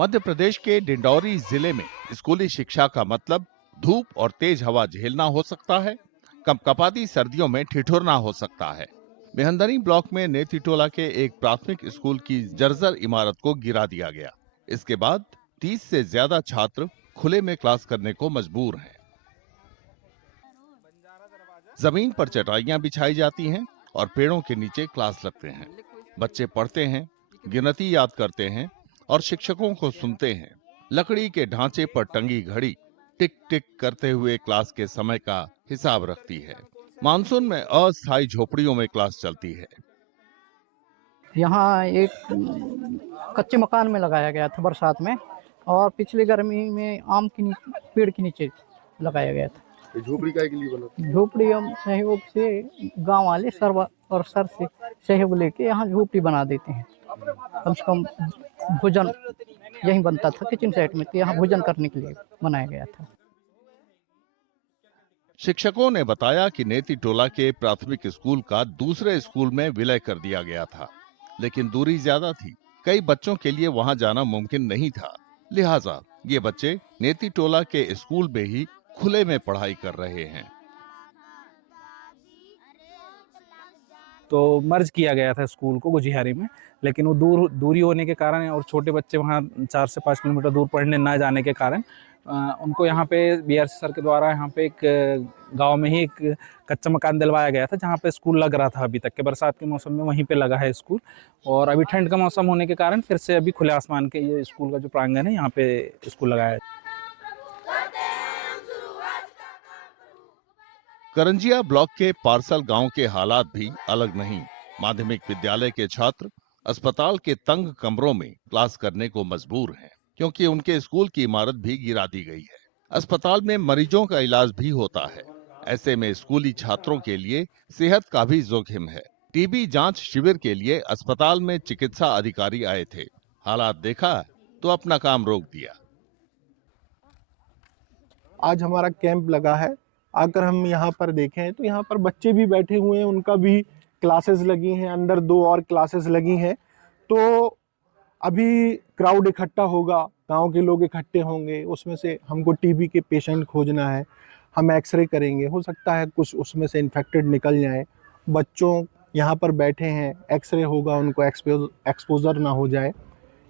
मध्य प्रदेश के डिंडौरी जिले में स्कूली शिक्षा का मतलब धूप और तेज हवा झेलना हो सकता है, कपकपाती सर्दियों में ठिठुरना हो सकता है। मेहंदनी ब्लॉक में नेतीटोला के एक प्राथमिक स्कूल की जर्जर इमारत को गिरा दिया गया। इसके बाद 30 से ज्यादा छात्र खुले में क्लास करने को मजबूर हैं। जमीन पर चटाइयां बिछाई जाती हैं और पेड़ों के नीचे क्लास लगते हैं। बच्चे पढ़ते हैं, गिनती याद करते हैं और शिक्षकों को सुनते हैं। लकड़ी के ढांचे पर टंगी घड़ी टिक टिक करते हुए क्लास के समय का हिसाब रखती है। मानसून में अस्थायी झोपड़ियों में क्लास चलती है। यहाँ एक कच्चे मकान में लगाया गया था बरसात में, और पिछली गर्मी में आम के पेड़ के नीचे लगाया गया था। झोपड़ी काय के लिए बना? झोपड़ी हम सहयोग से गांव वाले सर और सर से सहयोग लेके यहाँ झोपड़ी बना देते हैं। कम से कम भोजन यहीं बनता था किचन सेट में, तो यहाँ भोजन करने के लिए बनाया गया था। शिक्षकों ने बताया कि नेतीटोला के प्राथमिक स्कूल का दूसरे स्कूल में विलय कर दिया गया था, लेकिन दूरी ज्यादा थी। कई बच्चों के लिए वहां जाना मुमकिन नहीं था, लिहाजा ये बच्चे नेतीटोला के स्कूल में ही खुले में पढ़ाई कर रहे हैं। तो मर्ज किया गया था स्कूल को गुजिहारी में, लेकिन वो दूरी होने के कारण और छोटे बच्चे वहाँ 4 से 5 किलोमीटर दूर पढ़ने ना जाने के कारण उनको यहाँ पे बीआरसी सर के द्वारा यहाँ पे एक गांव में ही एक कच्चा मकान दिलवाया गया था, जहाँ पे स्कूल लग रहा था। अभी तक के बरसात के मौसम में वहीं पे लगा है स्कूल, और अभी ठंड का मौसम होने के कारण फिर से अभी खुले आसमान के ये स्कूल का जो प्रांगण है यहाँ पे स्कूल लगाया है। करंजिया ब्लॉक के पार्सल गांव के हालात भी अलग नहीं। माध्यमिक विद्यालय के छात्र अस्पताल के तंग कमरों में क्लास करने को मजबूर हैं, क्योंकि उनके स्कूल की इमारत भी गिरा दी गई है। अस्पताल में मरीजों का इलाज भी होता है। ऐसे में स्कूली छात्रों के लिए सेहत का भी जोखिम है। टीबी जांच शिविर के लिए अस्पताल में चिकित्सा अधिकारी आए थे। हालात देखा तो अपना काम रोक दिया। आज हमारा कैंप लगा है। आकर हम यहाँ पर देखें तो यहाँ पर बच्चे भी बैठे हुए हैं, उनका भी क्लासेस लगी हैं, अंदर 2 और क्लासेस लगी हैं। तो अभी क्राउड इकट्ठा होगा, गांव के लोग इकट्ठे होंगे, उसमें से हमको टीबी के पेशेंट खोजना है। हम एक्सरे करेंगे, हो सकता है कुछ उसमें से इन्फेक्टेड निकल जाए। बच्चों यहाँ पर बैठे हैं, एक्सरे होगा, उनको एक्सपोजर ना हो जाए।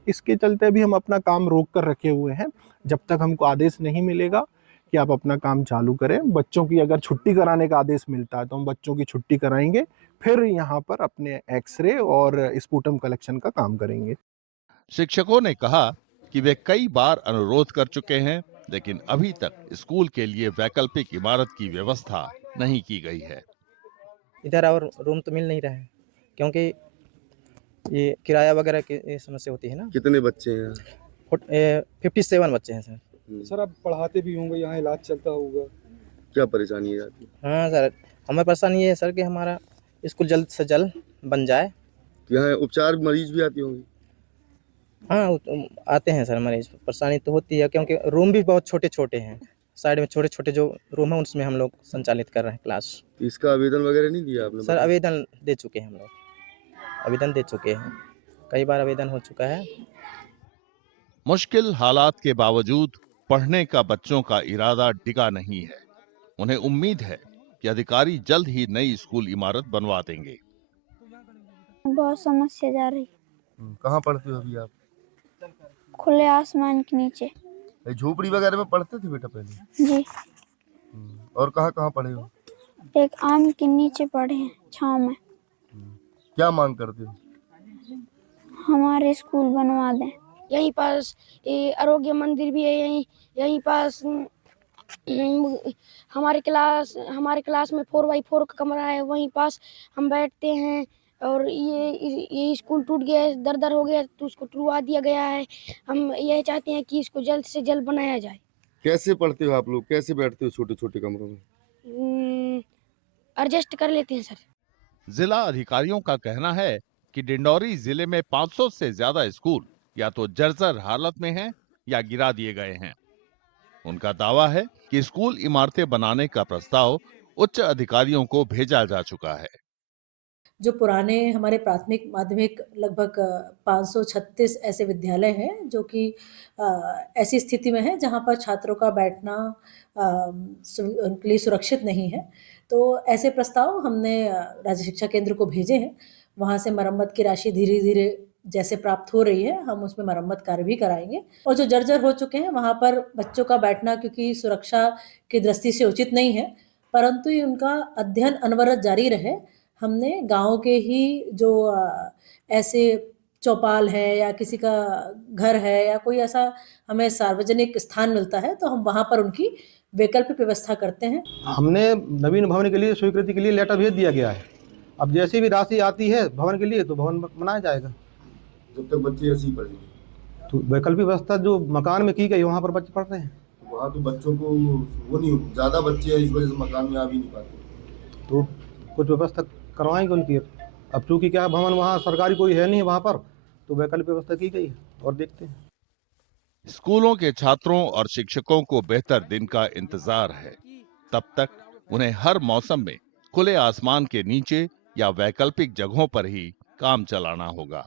इसके चलते अभी हम अपना काम रोक कर रखे हुए हैं। जब तक हमको आदेश नहीं मिलेगा कि आप अपना काम चालू करें, बच्चों की अगर छुट्टी कराने का आदेश मिलता है तो हम बच्चों की छुट्टी कराएंगे, फिर यहाँ पर अपने एक्सरे और स्पूटम कलेक्शन का काम करेंगे। शिक्षकों ने कहा कि वे कई बार अनुरोध कर चुके हैं, लेकिन अभी तक स्कूल के लिए वैकल्पिक इमारत की व्यवस्था नहीं की गई है। इधर और रूम तो मिल नहीं रहा है, क्योंकि ये किराया वगैरह की समस्या होती है ना। कितने बच्चे हैं? 57 बच्चे हैं सर। सर आप पढ़ाते भी होंगे, यहाँ इलाज चलता होगा, क्या परेशानी है आपकी? हाँ सर, हमें परेशानी ये है सर कि हमारा स्कूल जल्द से जल्द बन जाए। यहाँ उपचार मरीज भी आते होंगे? हाँ आते हैं सर मरीज। परेशानी तो होती है, क्योंकि रूम भी बहुत छोटे छोटे हैं। साइड में छोटे छोटे जो रूम है उसमें हम लोग संचालित कर रहे हैं क्लास। इसका आवेदन वगैरह नहीं दिया आपने? सर आवेदन दे चुके हैं, हम लोग आवेदन दे चुके हैं, कई बार आवेदन हो चुका है। मुश्किल हालात के बावजूद पढ़ने का बच्चों का इरादा डिगा नहीं है। उन्हें उम्मीद है कि अधिकारी जल्द ही नई स्कूल इमारत बनवा देंगे। बहुत समस्या जा रही। कहाँ पढ़ते हो अभी आप? खुले आसमान के नीचे। झोपड़ी वगैरह में पढ़ते थे बेटा पहले? जी। और कहाँ कहाँ पढ़े हो? एक आम के नीचे पढ़े हैं, छाँव में। क्या मांग करते हो? हमारे स्कूल बनवा दें। यहीं पास आरोग्य मंदिर भी है, यहीं पास हमारे क्लास में 4x4 का कमरा है, वहीं पास हम बैठते हैं। और ये स्कूल टूट गया है, दर हो गया, तो उसको टूटवा दिया गया है। हम यह चाहते हैं कि इसको जल्द से जल्द बनाया जाए। कैसे पढ़ते हो आप लोग? कैसे बैठते हो छोटे छोटे कमरों में? एडजस्ट कर लेते हैं सर। जिला अधिकारियों का कहना है कि डिंडौरी जिले में 500 से ज्यादा स्कूल या तो जर्जर हालत में हैं या गिरा दिए गए हैं। उनका दावा है कि स्कूल इमारतें बनाने का प्रस्ताव उच्च अधिकारियों को भेजा जा चुका है। जो पुराने हमारे प्राथमिक माध्यमिक लगभग 536 ऐसे विद्यालय हैं जो कि ऐसी स्थिति में है जहाँ पर छात्रों का बैठना उनके लिए सुरक्षित नहीं है। तो ऐसे प्रस्ताव हमने राज्य शिक्षा केंद्र को भेजे हैं। वहाँ से मरम्मत की राशि धीरे-धीरे जैसे प्राप्त हो रही है, हम उसमें मरम्मत कार्य भी कराएँगे। और जो जर्जर हो चुके हैं, वहाँ पर बच्चों का बैठना क्योंकि सुरक्षा की दृष्टि से उचित नहीं है, परंतु ये उनका अध्ययन अनवरत जारी रहे, हमने गाँव के ही जो ऐसे चौपाल है या किसी का घर है या कोई ऐसा हमें सार्वजनिक स्थान मिलता है, तो हम वहाँ पर उनकी वैकल्पिक व्यवस्था करते हैं। हमने नवीन भवन के लिए स्वीकृति के लिए लेटर भेज दिया गया है। अब जैसी भी राशि आती है भवन के लिए तो भवन बनाया जाएगा। जब तक बच्चे ऐसे ही पढ़ेंगे तो वैकल्पिक व्यवस्था जो मकान में की गई वहाँ पर बच्चे पढ़ रहे हैं। तो वहाँ तो बच्चों को वो नहीं, ज़्यादा बच्चे हैं इस वजह से मकान में आ भी नहीं पाते। तो कुछ व्यवस्था करवाएंगे उनकी। अब चूँकि क्या भवन वहाँ सरकारी कोई है नहीं वहाँ पर, तो वैकल्पिक व्यवस्था की गई है और देखते हैं। स्कूलों के छात्रों और शिक्षकों को बेहतर दिन का इंतजार है। तब तक उन्हें हर मौसम में खुले आसमान के नीचे या वैकल्पिक जगहों पर ही काम चलाना होगा।